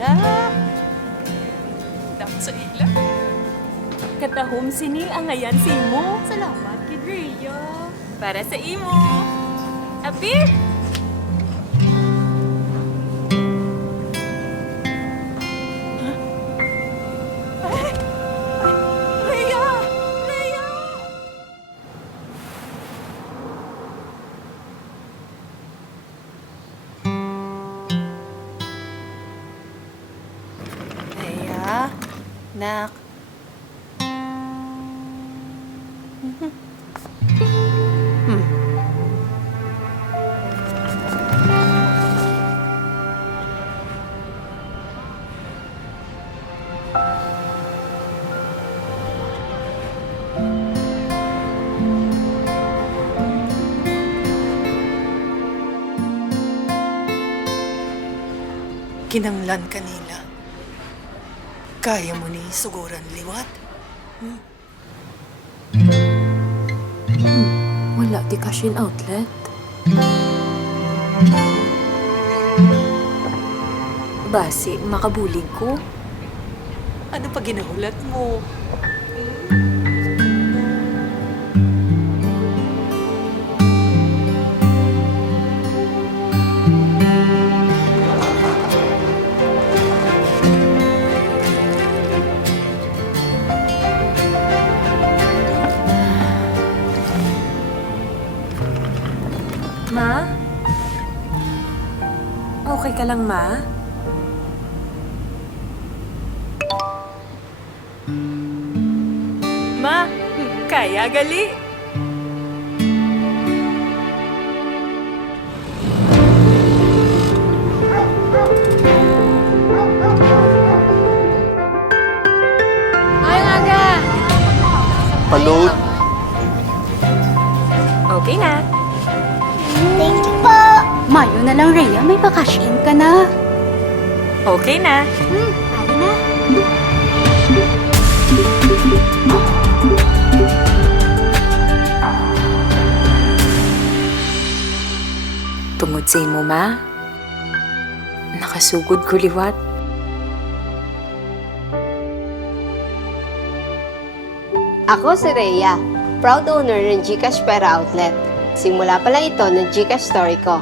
Tara. Dapat sa ila. Katahom sini ang ayan si mo. Salamat, Kid Rhea. Para sa imo. Apir! Rhea! Rhea! Rhea, nak. Kinanglan kanila. Kaya mo ni suguran liwat? Wala di cash-in outlet. Basi, makabulig ko. Ano pa ginahulat mo? Ma? Okay ka lang, Ma? Ma, kaya gali. Paload. Okay na. Thank you po! Mayo na lang, Rhea. May pa-cash-in ka na. Okay na. Ali na. Tungod sa imo, Ma. Nakasugod ko liwat. Ako si Rhea, proud owner ng GCash Pera Outlet. Simula pa lang ito ng GCash story ko.